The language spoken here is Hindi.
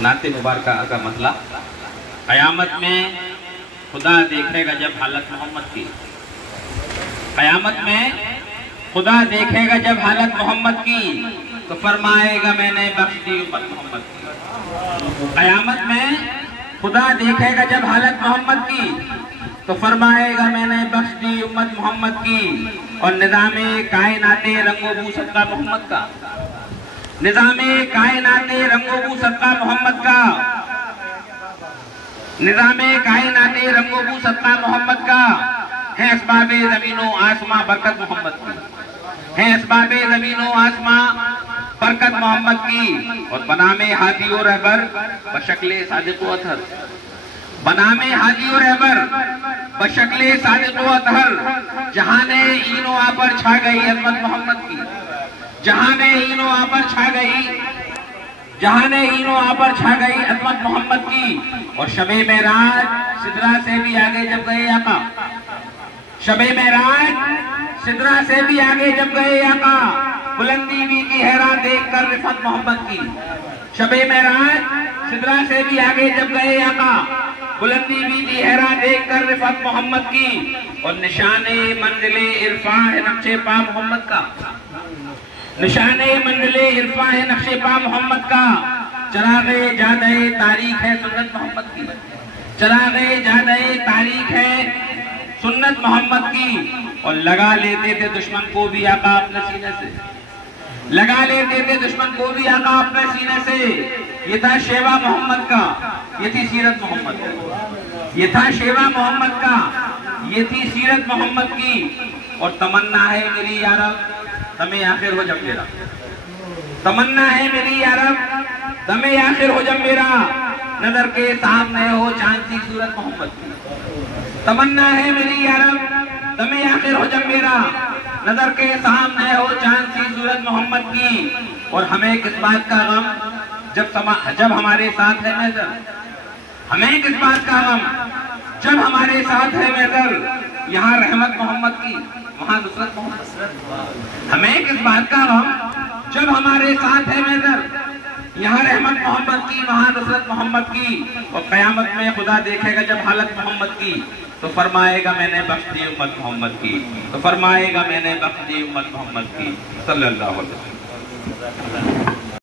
नाते मुबारका का मसला। क़यामत में खुदा देखेगा जब हालत मोहम्मद की, क़यामत में खुदा देखेगा जब हालत मोहम्मद की, तो फरमाएगा मैंने बख्श दी उम्मत मोहम्मद की। क़यामत में खुदा देखेगा जब हालत मोहम्मद की, तो फरमाएगा मैंने बख्श दी उम्मत मोहम्मद की। और निज़ामे कायनाते रंगोबू सदका मोहम्मद का, निज़ामे कायनाते रंगोबू सदका मोहम्मद का, निज़ामे कायनाते रंगोबू सदका मोहम्मद का है असबाबे ज़मीनो आसमां बरकत मोहम्मद की, है असबाबे ज़मीनो आसमां बरकत मोहम्मद की। और बनामे हादी और रहबर बशक्ले सादिक व अतहर, बनामे हादी और रहबर बशक्ले सादिक व अतहर, जहाने ईनो आ पर छा गई अज़मत मोहम्मद की, जहाने ईनो आ पर छा गई, जहाने ईनो आ पर छा गई अज़मत मोहम्मद की। और शबे मेराज सिदरा से भी आगे जब गए आका, शबे मेराज सिदरा से भी आगे जब गए आका, बुलंदी भी की हैरान देख कर रिफत मोहम्मद की। शबे मेराज सिदरा से भी आगे जब गए आका, बुलंदी भी की हैरान देख कर रिफत मोहम्मद की। और निशाने मंजिले इरफा है नक्शे पा मोहम्मद का, निशाने मंजिले इरफा है नक्शे पा मोहम्मद का। चरागे जादे तारीख है सुन्नत मोहम्मद की, चरागे जादे तारीख है सुन्नत मोहम्मद की। और लगा लेते थे दुश्मन को भी आका अपने सीने से, लगा लेते थे दुश्मन को भी आका अपने सीने से। ये था शेवा मोहम्मद का, ये थी सीरत मोहम्मद की, ये था शेवा मोहम्मद का, ये थी सीरत मोहम्मद की। और तमन्ना है मेरी यारब तमें आखिर हो जब मेरा, तमन्ना है मेरी यारब तमें आखिर हो जब मेरा, नजर के सामने हो चांद सी सूरत मोहम्मद की। तमन्ना है मेरी यारब तमें आखिर हो जब मेरा, नजर के सामने हो चांद सी सूरत मोहम्मद की। और हमें किस बात का गम जब हमारे साथ है महज़र, हमें किस बात का गम जब हमारे साथ है महज़र। यहाँ रहमत मोहम्मद की वहाँ नुसरत मोहम्मद, हमें किस बात का गम जब हमारे साथ है महज़र। यहाँ रहमत मोहम्मद की वहाँ नुसरत मोहम्मद की। और क़यामत में खुदा देखेगा जब हालत मोहम्मद की, तो फरमाएगा मैंने बख्श दी उम्मत मोहम्मद की, तो फरमाएगा मैंने बख्श दी उम्मत मोहम्मद की सल्लल्लाहु अलैहि वसल्लम।